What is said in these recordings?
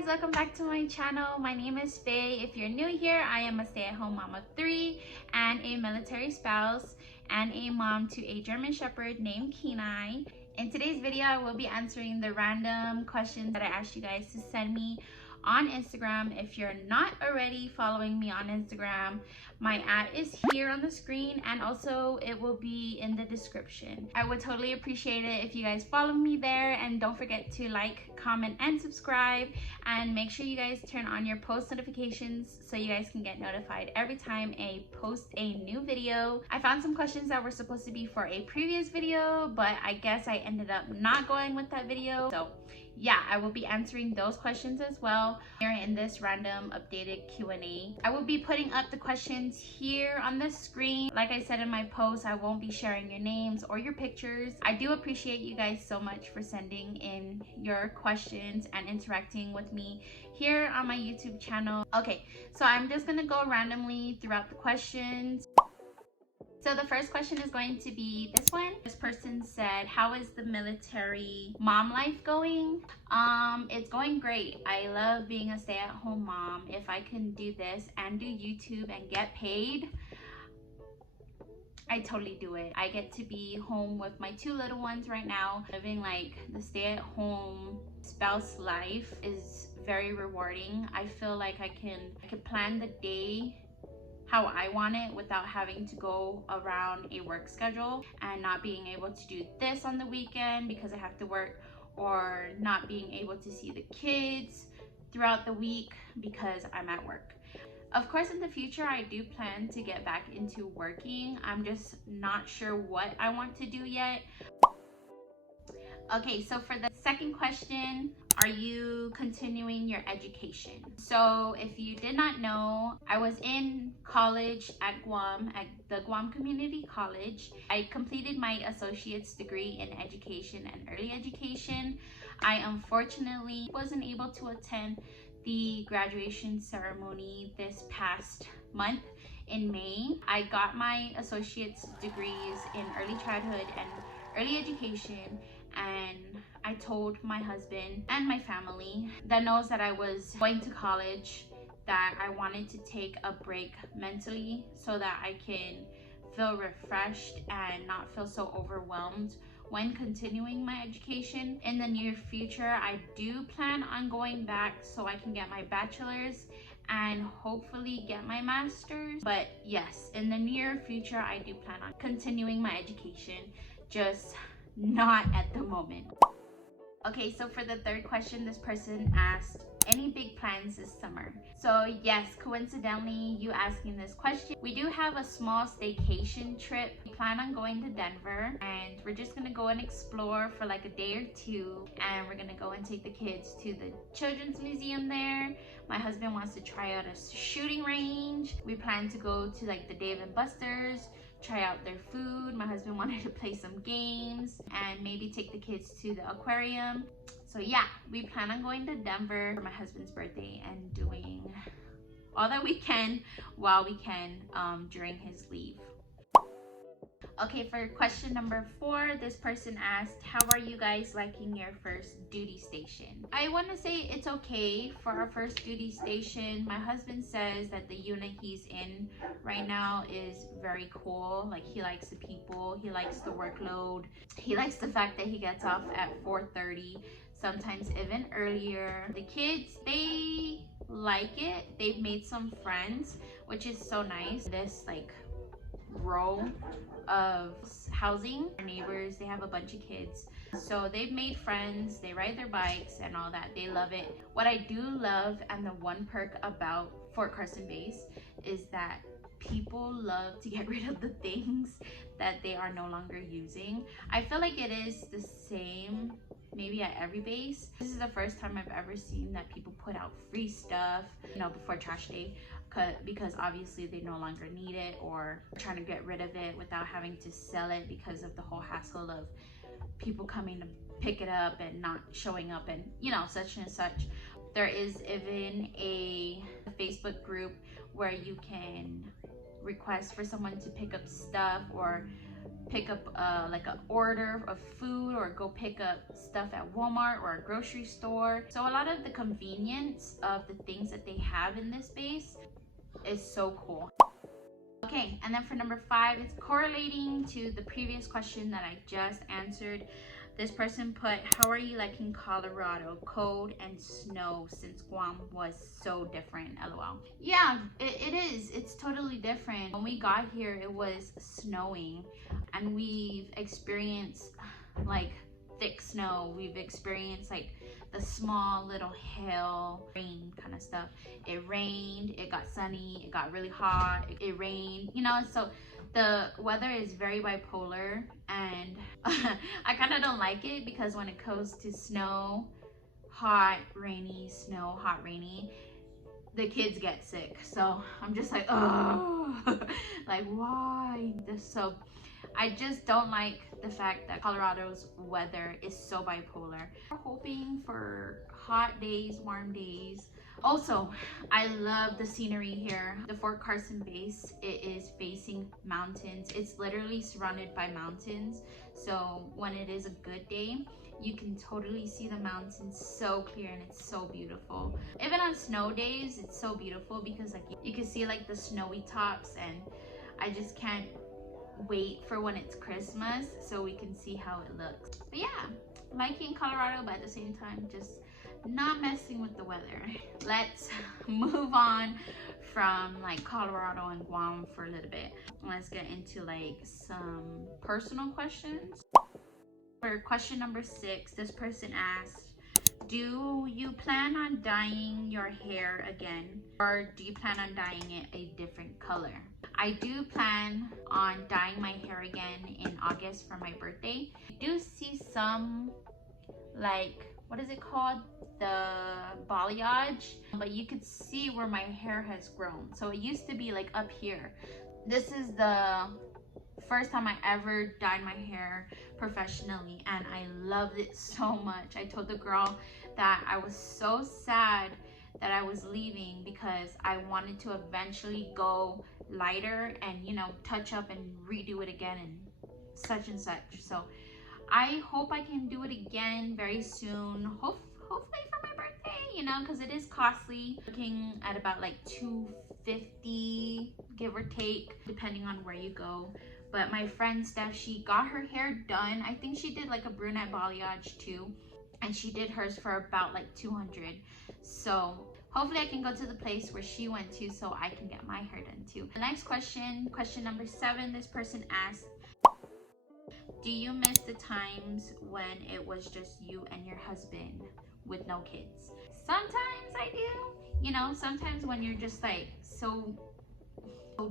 guys, welcome back to my channel. My name is Faye. If you're new here, I am a stay-at-home mom of 3 and a military spouse and a mom to a German Shepherd named Kenai. In today's video, I will be answering the random questions that I asked you guys to send me on Instagram. If you're not already following me on Instagram, my @ is here on the screen, and also it will be in the description. I would totally appreciate it if you guys follow me there, and don't forget to like, comment, and subscribe, and make sure you guys turn on your post notifications so you guys can get notified every time I post a new video. I found some questions that were supposed to be for a previous video, but I guess I ended up not going with that video. So yeah, I will be answering those questions as well here in this random updated Q&A. I will be putting up the questions here on the screen. Like I said in my post, I won't be sharing your names or your pictures. I do appreciate you guys so much for sending in your questions and interacting with me here on my YouTube channel. Okay, so I'm just gonna go randomly throughout the questions. So the first question is going to be this one. This person said, how is the military mom life going? It's going great. I love being a stay-at-home mom. If I can do this and do YouTube and get paid, I totally do it. I get to be home with my 2 little ones right now. Living like the stay-at-home spouse life is very rewarding. I feel like I can plan the day how I want it without having to go around a work schedule and not being able to do this on the weekend because I have to work, or not being able to see the kids throughout the week because I'm at work. Of course, in the future, I do plan to get back into working. I'm just not sure what I want to do yet. Okay, so for the second question, are you continuing your education? So if you did not know, I was in college at Guam, at the Guam Community College. I completed my associate's degree in education and early education. I unfortunately wasn't able to attend the graduation ceremony this past month in May. I got my associate's degrees in early childhood and early education, and I told my husband and my family that knows that I was going to college that I wanted to take a break mentally so that I can feel refreshed and not feel so overwhelmed when continuing my education. In the near future, I do plan on going back so I can get my bachelor's and hopefully get my master's. But yes, in the near future, I do plan on continuing my education, just not at the moment. Okay, so for the third question, this person asked, any big plans this summer? So yes, coincidentally, you asking this question, we do have a small staycation trip. We plan on going to Denver, and we're just gonna go and explore for like a day or 2, and we're gonna go and take the kids to the children's museum there. My husband wants to try out a shooting range. We plan to go to like the Dave & Buster's, try out their food. My husband wanted to play some games and maybe take the kids to the aquarium. So yeah, we plan on going to Denver for my husband's birthday and doing all that we can while we can during his leave. Okay, for question number 4, this person asked, how are you guys liking your first duty station? I want to say it's okay for our first duty station. My husband says that the unit he's in right now is very cool. Like, he likes the people, he likes the workload, he likes the fact that he gets off at 4:30, sometimes even earlier. The kids, they like it. They've made some friends, which is so nice. This like row of housing, our neighbors, they have a bunch of kids, so they've made friends. They ride their bikes and all that. They love it. What I do love, and the one perk about Fort Carson base, is that people love to get rid of the things that they are no longer using. I feel like it is the same maybe at every base. This is the first time I've ever seen that people put out free stuff, you know, before trash day, because obviously they no longer need it, or trying to get rid of it without having to sell it because of the whole hassle of people coming to pick it up and not showing up, and you know, such and such. There is even a Facebook group where you can request for someone to pick up stuff or pick up like an order of food or go pick up stuff at Walmart or a grocery store. So a lot of the convenience of the things that they have in this base is so cool. Okay, and then for number 5, it's correlating to the previous question that I just answered. This person put, how are you liking Colorado? Cold and snow since Guam was so different, lol. Yeah, it is. It's totally different. When we got here, it was snowing and we've experienced like thick snow. We've experienced like the small little hail, rain kind of stuff. It rained, it got sunny, it got really hot, it rained, you know, so the weather is very bipolar, and I kind of don't like it because when it goes to snow, hot, rainy, snow, hot, rainy, the kids get sick. So I'm just like, oh, like why this? So I just don't like the fact that Colorado's weather is so bipolar. We're hoping for hot days, warm days. Also, I love the scenery here. The Fort Carson base, it is facing mountains. It's literally surrounded by mountains. So when it is a good day, you can totally see the mountains so clear and it's so beautiful. Even on snow days, it's so beautiful because like you can see like the snowy tops, and I just can't wait for when it's Christmas so we can see how it looks. But yeah, liking Colorado, but at the same time just not messing with the weather. Let's move on from like Colorado and Guam for a little bit. Let's get into like some personal questions. For question number 6, this person asked, do you plan on dyeing your hair again, or do you plan on dyeing it a different color? I do plan on dyeing my hair again in August for my birthday. I do see some, like, what is it called? The balayage, but you could see where my hair has grown. So it used to be like up here. This is the first time I ever dyed my hair professionally, and I loved it so much. I told the girl that I was so sad that I was leaving because I wanted to eventually go lighter and, you know, touch up and redo it again and such and such. So I hope I can do it again very soon. Hopefully for my birthday, you know, because it is costly. Looking at about like $250, give or take, depending on where you go. But my friend Steph, she got her hair done. I think she did like a brunette balayage too, and she did hers for about like 200. So hopefully I can go to the place where she went to so I can get my hair done too. The next question, question number 7, this person asked, do you miss the times when it was just you and your husband with no kids? Sometimes I do. You know, sometimes when you're just like so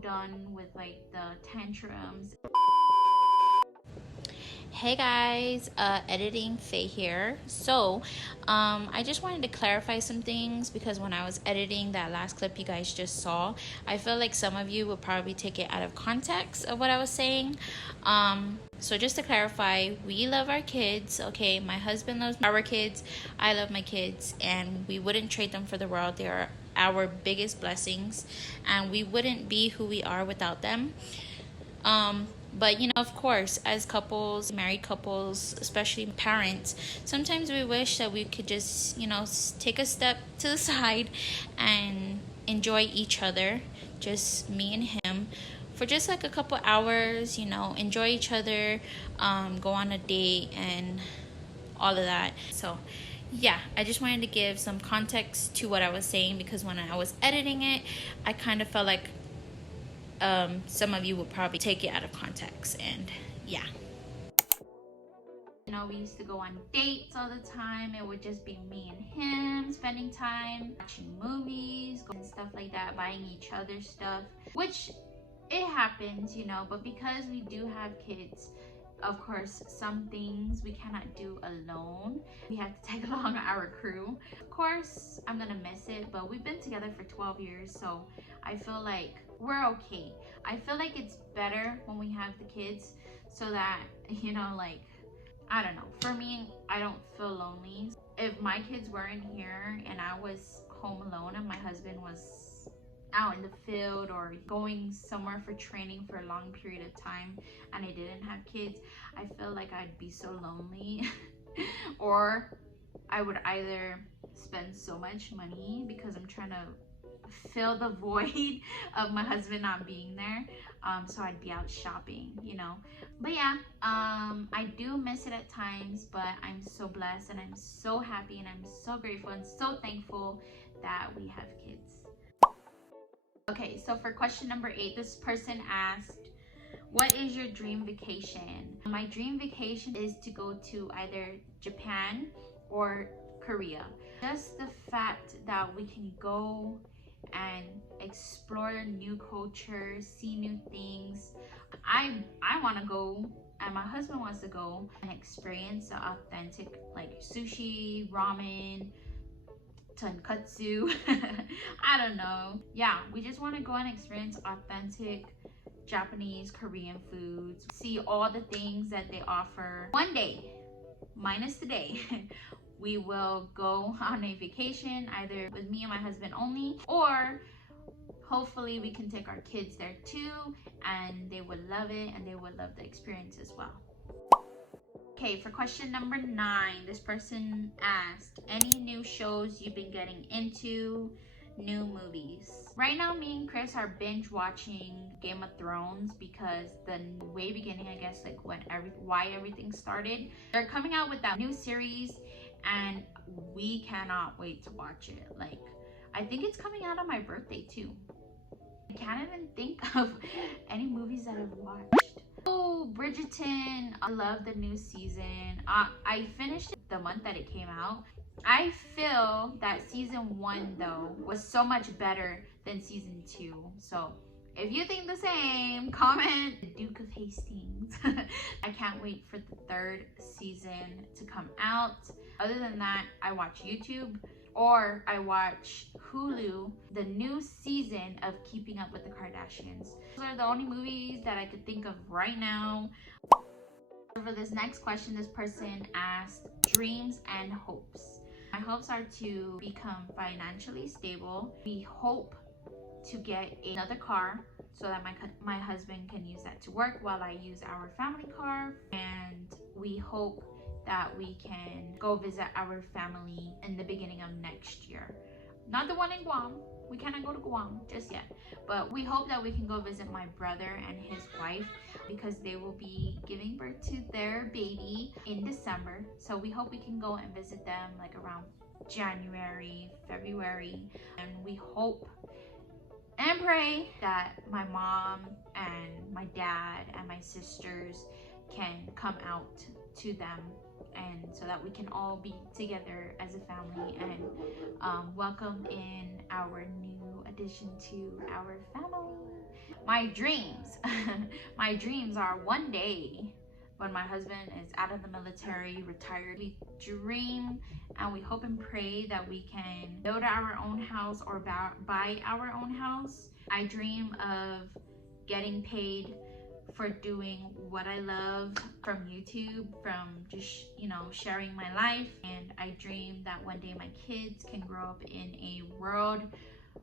done with like the tantrums. Hey guys, editing Faye here. So I just wanted to clarify some things because when I was editing that last clip you guys just saw, I feel like some of you would probably take it out of context of what I was saying. So just to clarify, we love our kids, okay? My husband loves our kids, I love my kids, and we wouldn't trade them for the world. They are our biggest blessings, and we wouldn't be who we are without them. But you know, of course, as couples, married couples, especially parents, sometimes we wish that we could just, you know, take a step to the side and enjoy each other, just me and him, for just like a couple hours, you know, enjoy each other, go on a date and all of that. So yeah, I just wanted to give some context to what I was saying because when I was editing it, I kind of felt like some of you would probably take it out of context, and yeah. You know, we used to go on dates all the time. It would just be me and him spending time, watching movies and stuff like that, buying each other stuff, which it happens, you know, but because we do have kids, of course, some things we cannot do alone. We have to tag along our crew. Of course, I'm gonna miss it, but we've been together for 12 years, so I feel like we're okay. I feel like it's better when we have the kids so that, you know, like, I don't know. For me, I don't feel lonely. If my kids weren't here and I was home alone and my husband was out in the field or going somewhere for training for a long period of time and I didn't have kids, I feel like I'd be so lonely. Or I would either spend so much money because I'm trying to fill the void of my husband not being there. So I'd be out shopping, you know. But yeah, I do miss it at times, but I'm so blessed and I'm so happy and I'm so grateful and so thankful that we have kids. Okay, so for question number 8, this person asked, what is your dream vacation? My dream vacation is to go to either Japan or Korea. Just the fact that we can go and explore new cultures, see new things. I want to go and my husband wants to go and experience the authentic like sushi, ramen, tonkatsu. I don't know. Yeah, we just want to go and experience authentic Japanese, Korean foods, see all the things that they offer. One day, minus today, we will go on a vacation either with me and my husband only, or hopefully we can take our kids there too and they would love it and they would love the experience as well. Okay, for question number 9, this person asked, any new shows you've been getting into, new movies? Right now, me and Chris are binge watching Game of Thrones because the way beginning, I guess, like why everything started. They're coming out with that new series and we cannot wait to watch it. Like, I think it's coming out on my birthday too. I can't even think of any movies that I've watched. Oh, Bridgerton, I love the new season. I finished it the month that it came out. I feel that season 1 though was so much better than season 2. So if you think the same, comment. The Duke of Hastings. I can't wait for the 3rd season to come out. Other than that, I watch YouTube or I watch Hulu, the new season of Keeping Up with the Kardashians. Those are the only movies that I could think of right now. For this next question, this person asked, dreams and hopes. My hopes are to become financially stable. We hope to get another car so that my husband can use that to work while I use our family car. And we hope that we can go visit our family in the beginning of next year. Not the one in Guam. We cannot go to Guam just yet. But we hope that we can go visit my brother and his wife because they will be giving birth to their baby in December. So we hope we can go and visit them like around January, February. And we hope and pray that my mom and my dad and my sisters can come out to them, and so that we can all be together as a family and welcome in our new addition to our family. My dreams my dreams are one day when my husband is out of the military, retired, we dream and we hope and pray that we can build our own house or buy our own house. I dream of getting paid for doing what I love from YouTube, from just, sharing my life. And I dream that one day my kids can grow up in a world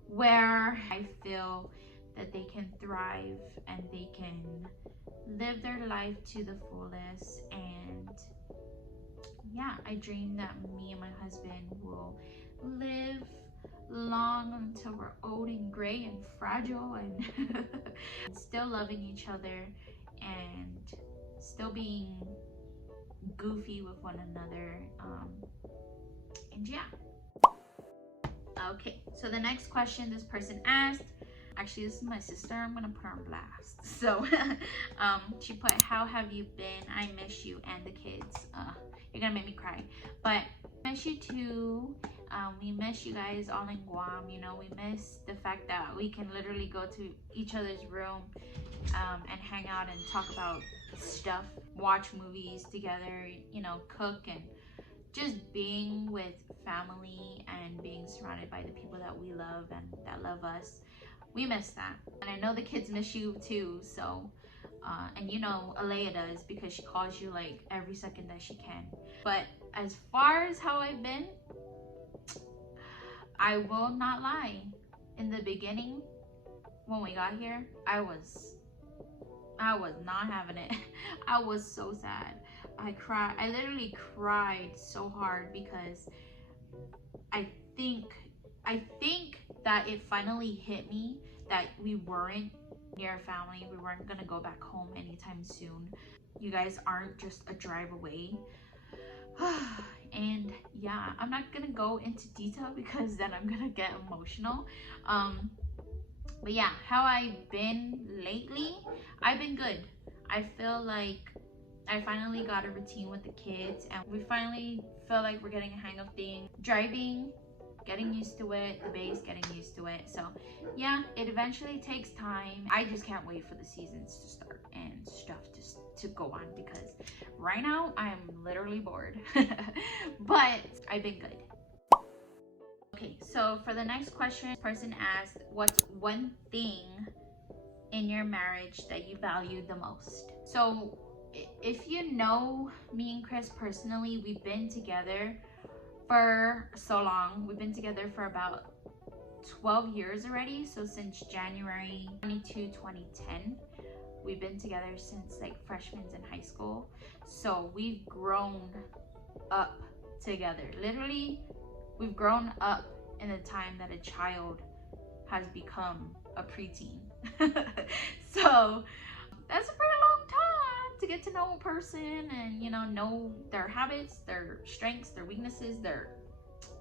where I feel that they can thrive and they can live their life to the fullest. And yeah, I dream that me and my husband will live long until we're old and gray and fragile and still loving each other and still being goofy with one another. And yeah. Okay, so the next question this person asked, actually this is my sister, I'm gonna put her on blast. So she put, how have you been? I miss you and the kids. You're gonna make me cry, but I miss you too. We miss you guys all in Guam. We miss the fact that we can literally go to each other's room and hang out and talk about stuff, watch movies together, cook, and just being with family and being surrounded by the people that we love and that love us. We miss that. And I know the kids miss you too, so and Alea does, because she calls you like every second that she can. But as far as how I've been, I will not lie. In the beginning, when we got here, I was not having it. I was so sad. I cried. I literally cried so hard because I think I think that it finally hit me that we weren't near family. We weren't gonna go back home anytime soon. You guys aren't just a drive away. And yeah, I'm not gonna go into detail because then I'm gonna get emotional. But yeah, how I've been lately, I've been good. I feel like I finally got a routine with the kids, and we finally feel like we're getting a hang of things. Driving, getting used to it, the base getting used to it. So yeah, it eventually takes time. I just can't wait for the seasons to start and stuff to go on, because right now I'm literally bored. But I've been good. Okay, so for the next question, this person asked, what's one thing in your marriage that you value the most? So if you know me and Chris personally, we've been together for so long. We've been together for about 12 years already. So since January 22, 2010, we've been together since like freshmen in high school. So we've grown up together. Literally, we've grown up in the time that a child has become a preteen. So that's a pretty long time to get to know a person and, you know their habits, their strengths, their weaknesses, their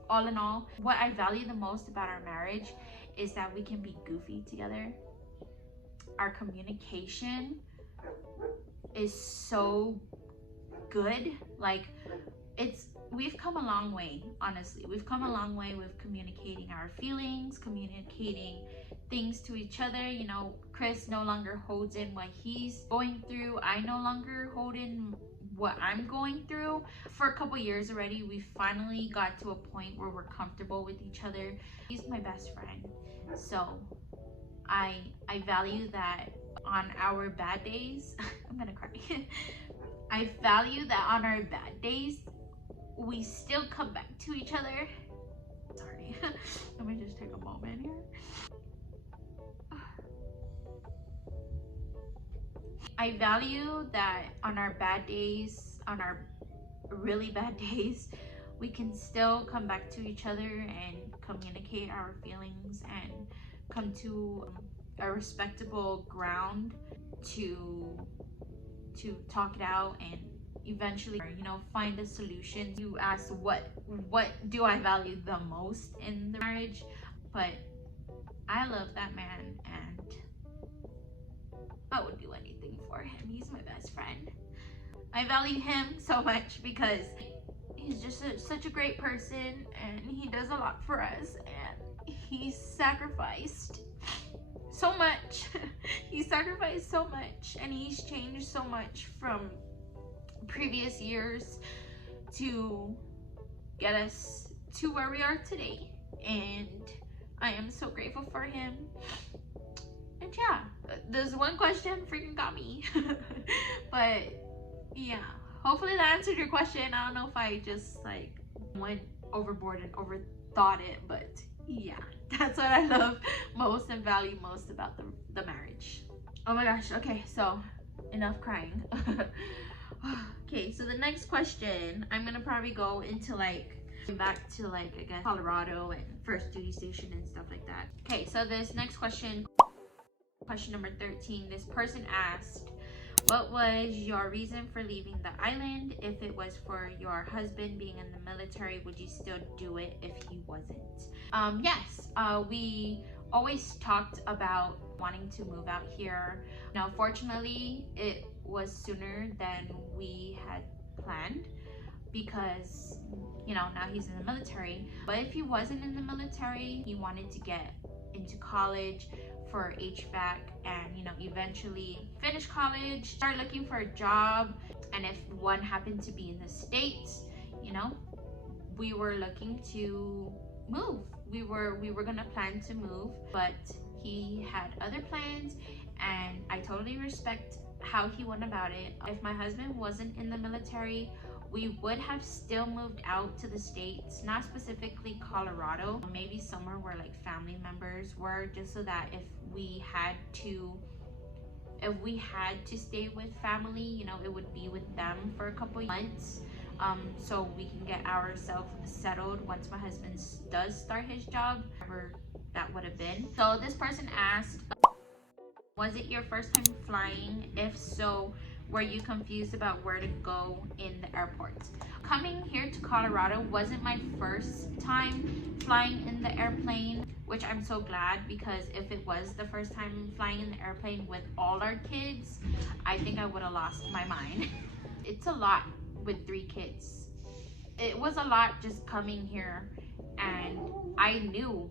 all in all. What I value the most about our marriage is that we can be goofy together. Our communication is so good. Like, we've come a long way, honestly. We've come a long way with communicating our feelings, communicating things to each other. Chris no longer holds in what he's going through. I no longer hold in what I'm going through. For a couple years already, we finally got to a point where we're comfortable with each other. He's my best friend. So I value that on our bad days. I'm gonna cry. I value that on our bad days, we still come back to each other. Sorry. Let me just take a moment here. I value that on our bad days, on our really bad days, we can still come back to each other and communicate our feelings and come to a respectable ground to talk it out and eventually, find a solution. You ask what do I value the most in the marriage, but I love that man and I would do anything for him. He's my best friend. I value him so much because he's just such a great person, and he does a lot for us, and he's sacrificed so much. He's sacrificed so much, and he's changed so much from previous years to get us to where we are today, and I am so grateful for him. And yeah, this one question freaking got me. But yeah, hopefully that answered your question. I don't know if I just like went overboard and overthought it, but yeah, that's what I love most and value most about the marriage. Oh my gosh. Okay, so enough crying. Okay, so the next question, I'm gonna probably go into like back to like, I guess, Colorado and first duty station and stuff like that. Okay, so this next question number 13, this person asked, what was your reason for leaving the island? If it was for your husband being in the military, would you still do it if he wasn't? Yes, we always talked about wanting to move out here. Now, fortunately, it was sooner than we had planned because, now he's in the military. But if he wasn't in the military, he wanted to get into college for HVAC and, eventually finish college, start looking for a job. And if one happened to be in the States, we were looking to move. We were gonna plan to move, but he had other plans, and I totally respect how he went about it. If my husband wasn't in the military, we would have still moved out to the States, not specifically Colorado, maybe somewhere where like family members were, just so that if we had to stay with family, you know, it would be with them for a couple months, so we can get ourselves settled once my husband does start his job, whatever that would have been. So this person asked, was it your first time flying? If so, were you confused about where to go in the airport? Coming here to Colorado wasn't my first time flying in the airplane, which I'm so glad, because if it was the first time flying in the airplane with all our kids, I think I would have lost my mind. It's a lot with 3 kids. It was a lot just coming here, and I knew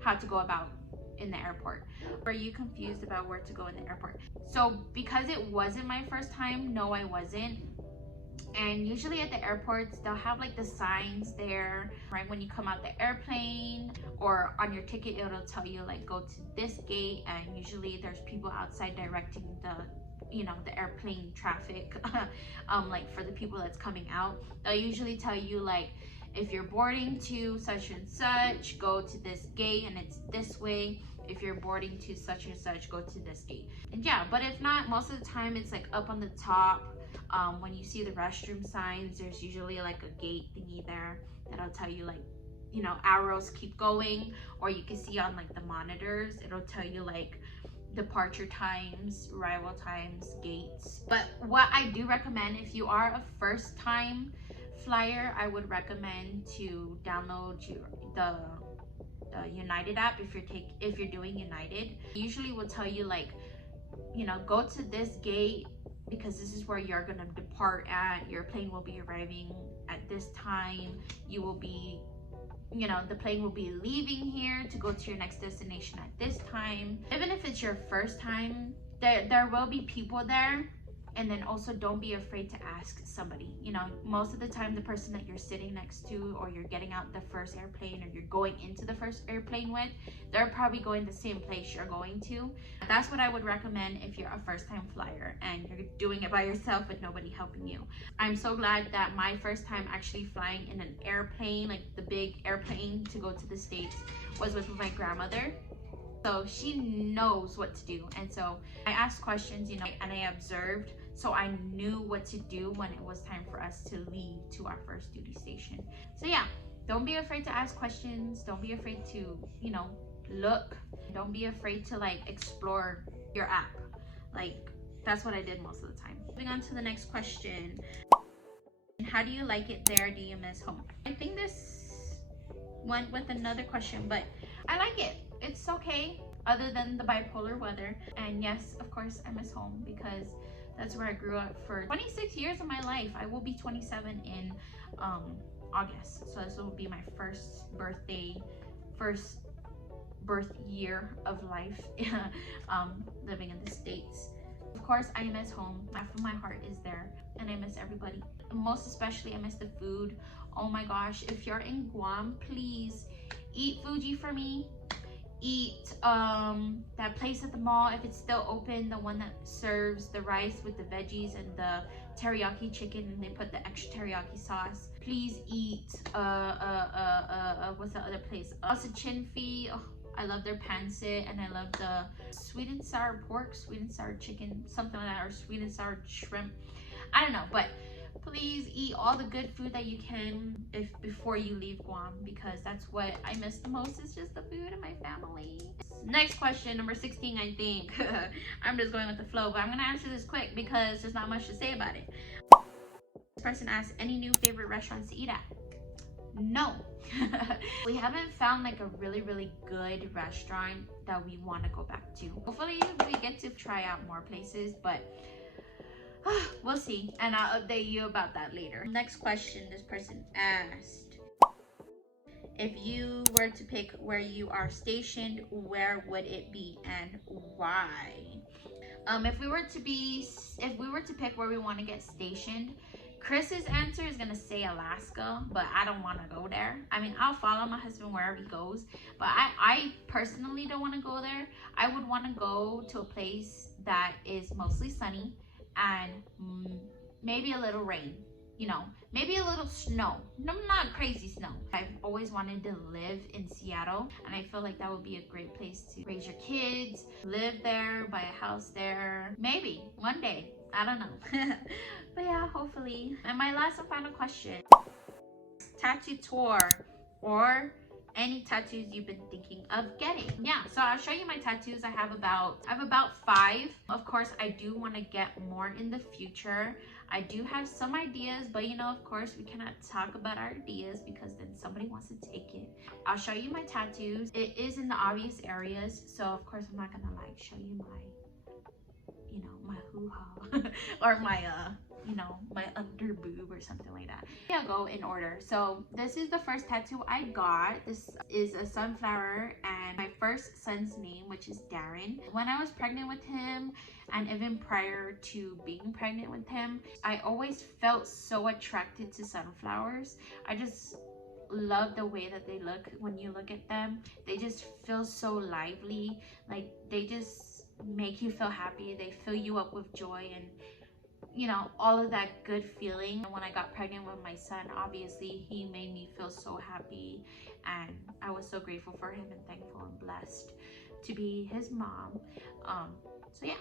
how to go about in the airport. Were you confused about where to go in the airport? So because it wasn't my first time, no, I wasn't. And usually at the airports, they'll have like the signs there, right? When you come out the airplane, or on your ticket, it'll tell you like, go to this gate. And usually there's people outside directing the airplane traffic, like for the people that's coming out. They'll usually tell you like, if you're boarding to such and such, go to this gate and it's this way. If you're boarding to such and such, go to this gate. And yeah, but if not, most of the time it's like up on the top. When you see the restroom signs, there's usually like a gate thingy there that'll tell you like, you know, arrows keep going, or you can see on like the monitors, it'll tell you like departure times, arrival times, gates. But what I do recommend, if you are a first time flyer, I would recommend to download the United app if you're doing United. Usually will tell you like, you know, go to this gate because this is where you're gonna depart at. Your plane will be arriving at this time. You will be, you know, the plane will be leaving here to go to your next destination at this time. Even if it's your first time, there will be people there. And then also, don't be afraid to ask somebody. You know, most of the time the person that you're sitting next to, or you're getting out the first airplane, or you're going into the first airplane with, they're probably going the same place you're going to. That's what I would recommend if you're a first time flyer and you're doing it by yourself with nobody helping you. I'm so glad that my first time actually flying in an airplane, like the big airplane to go to the States, was with my grandmother. So she knows what to do. And so I asked questions, you know, and I observed, so I knew what to do when it was time for us to leave to our first duty station. So yeah, don't be afraid to ask questions. Don't be afraid to, you know, look. Don't be afraid to like explore your app. Like, that's what I did most of the time. Moving on to the next question. How do you like it there? Do you miss home? I think this went with another question, but I like it. It's okay, other than the bipolar weather. And yes, of course, I miss home because that's where I grew up for 26 years of my life. I will be 27 in August. So this will be my first birth year of life living in the States. Of course, I miss home. Half of my heart is there, and I miss everybody. Most especially, I miss the food. Oh my gosh, if you're in Guam, please eat Fuji for me. Eat that place at the mall if it's still open, the one that serves the rice with the veggies and the teriyaki chicken, and they put the extra teriyaki sauce. Please eat what's the other place, also Chinfi. Oh, I love their pancit, and I love the sweet and sour pork, sweet and sour chicken, something like that, or sweet and sour shrimp. I don't know, but please eat all the good food that you can before you leave Guam, because that's what I miss the most, is just the food and my family. Next question, number 16, I think. I'm just going with the flow, but I'm gonna answer this quick because there's not much to say about it. This person asked, any new favorite restaurants to eat at? No. We haven't found like a really good restaurant that we want to go back to. Hopefully we get to try out more places, but we'll see, and I'll update you about that later. Next question, this person asked, if you were to pick where you are stationed, where would it be and why? If we were to pick where we want to get stationed, Chris's answer is gonna say Alaska, but I don't want to go there. I mean, I'll follow my husband wherever he goes, but I personally don't want to go there. I would want to go to a place that is mostly sunny and maybe a little rain. you know, maybe a little snow. No, not crazy snow. I've always wanted to live in Seattle, and I feel like that would be a great place to raise your kids, live there, buy a house there. Maybe one day. I don't know. But yeah, hopefully. And my last and final question. Tattoo tour or any tattoos you've been thinking of getting. Yeah, so I'll show you my tattoos. I have about 5. Of course, I do want to get more in the future. I do have some ideas, but you know, of course, we cannot talk about our ideas because then somebody wants to take it. I'll show you my tattoos. It is in the obvious areas, so of course I'm not gonna like show you my, you know, my hoo-ha or my my under boob or something like that. Yeah, I'll go in order. So this is the first tattoo I got. This is a sunflower and my first son's name, which is Darren. When I was pregnant with him, and even prior to being pregnant with him, I always felt so attracted to sunflowers. I just love the way that they look. When you look at them, they just feel so lively. Like they just make you feel happy. They fill you up with joy and, you know, all of that good feeling. And when I got pregnant with my son, obviously he made me feel so happy, and I was so grateful for him and thankful and blessed to be his mom. So yeah,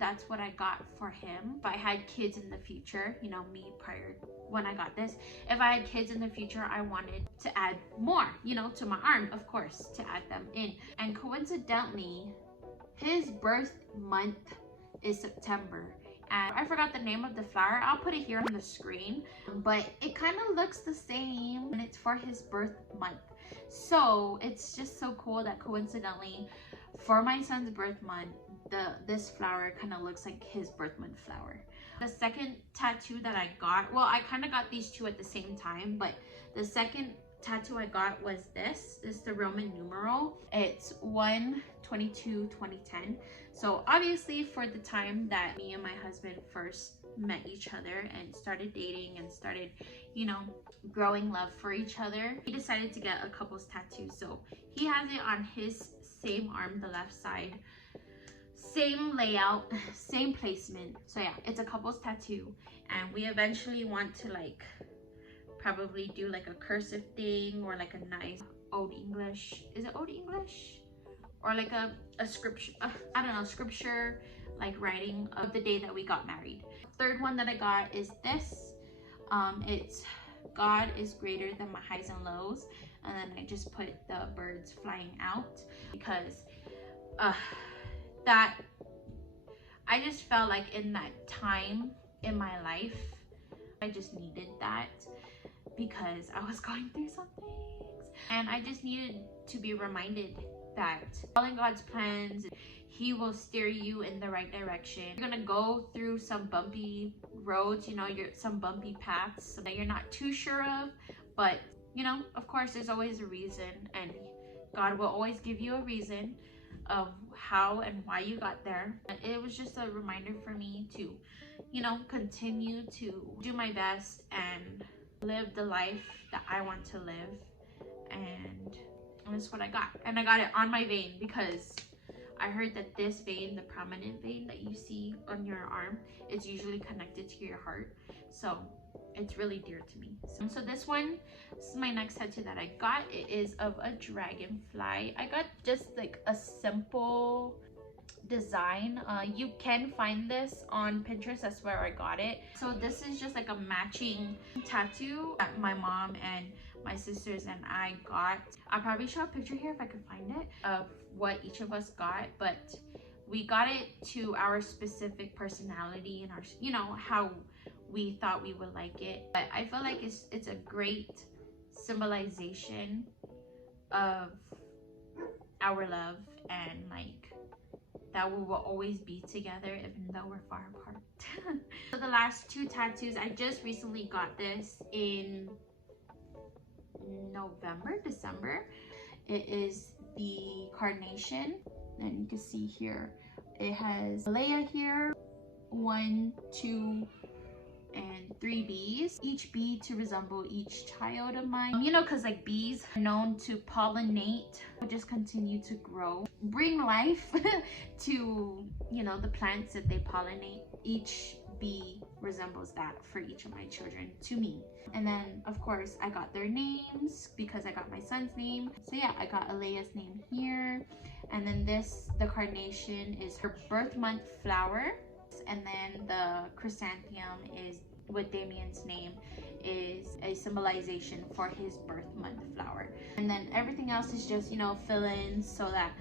that's what I got for him. If I had kids in the future, you know, me prior when I got this, if I had kids in the future, I wanted to add more, you know, to my arm, of course, to add them in. And coincidentally, his birth month is September. And I forgot the name of the flower. I'll put it here on the screen, but it kind of looks the same, and it's for his birth month. So it's just so cool that coincidentally for my son's birth month, this flower kind of looks like his birth month flower. The second tattoo that I got, well, I kind of got these two at the same time, but the second tattoo I got was this is the Roman numeral. It's 1/22/2010. So obviously for the time that me and my husband first met each other and started dating and started, you know, growing love for each other, he decided to get a couple's tattoo. So he has it on his same arm, the left side, same layout, same placement. So yeah, it's a couple's tattoo, and we eventually want to like probably do like a cursive thing or like a nice old English, is it old English, or like a scripture, I don't know, scripture like writing of the day that we got married. Third one that I got is this. It's God is greater than my highs and lows, and then I just put the birds flying out because that I just felt like in that time in my life I just needed that, because I was going through some things and I just needed to be reminded that all in God's plans, he will steer you in the right direction. You're gonna go through some bumpy roads, you know, some bumpy paths that you're not too sure of, but you know, of course there's always a reason, and God will always give you a reason of how and why you got there. And it was just a reminder for me to, you know, continue to do my best and live the life that I want to live. And that's what I got. And I got it on my vein because I heard that this vein, the prominent vein that you see on your arm, is usually connected to your heart. So it's really dear to me. So this is my next tattoo that I got. It is of a dragonfly. I got just like a simple design. You can find this on Pinterest. That's where I got it. So this is just like a matching tattoo that my mom and my sisters and I got. I'll probably show a picture here if I can find it of what each of us got, but we got it to our specific personality and our, you know, how we thought we would like it. But I feel like it's a great symbolization of our love, and like that we will always be together even though we're far apart. So the last two tattoos, I just recently got this in December. It is the carnation, and you can see here it has Leia here, 1, 2, and 3 bees, each bee to resemble each child of mine. You know, because like bees are known to pollinate, just continue to grow, bring life to, you know, the plants that they pollinate. Each resembles that for each of my children to me. And then of course I got their names because I got my son's name. So yeah, I got Alea's name here. And then the carnation is her birth month flower. And then the chrysanthemum is with Damien's name is a symbolization for his birth month flower. And then everything else is just, you know, fill-ins so that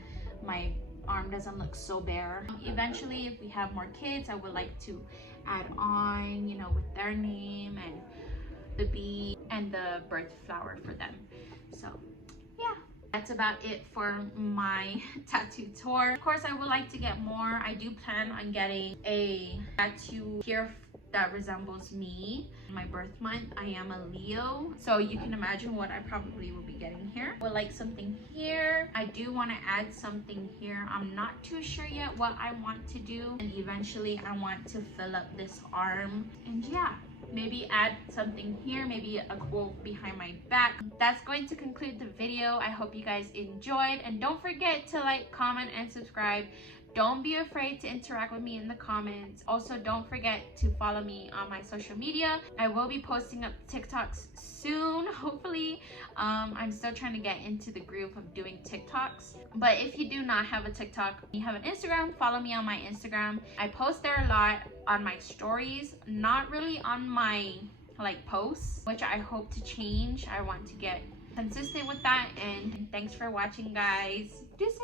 my arm doesn't look so bare. Eventually, if we have more kids, I would like to add on, you know, with their name and the bee and the birth flower for them. So yeah, that's about it for my tattoo tour. Of course, I would like to get more. I do plan on getting a tattoo here that resembles me, my birth month. I am a Leo, so you can imagine what I probably will be getting here. I would like something here. I do want to add something here. I'm not too sure yet what I want to do, and eventually I want to fill up this arm. And yeah, maybe add something here, maybe a quote behind my back. That's going to conclude the video. I hope you guys enjoyed, and don't forget to like, comment, and subscribe. Don't be afraid to interact with me in the comments. Also, don't forget to follow me on my social media. I will be posting up TikToks soon, hopefully. I'm still trying to get into the groove of doing TikToks. But if you do not have a TikTok, you have an Instagram, follow me on my Instagram. I post there a lot on my stories, not really on my like posts, which I hope to change. I want to get consistent with that. And thanks for watching, guys. Deuces.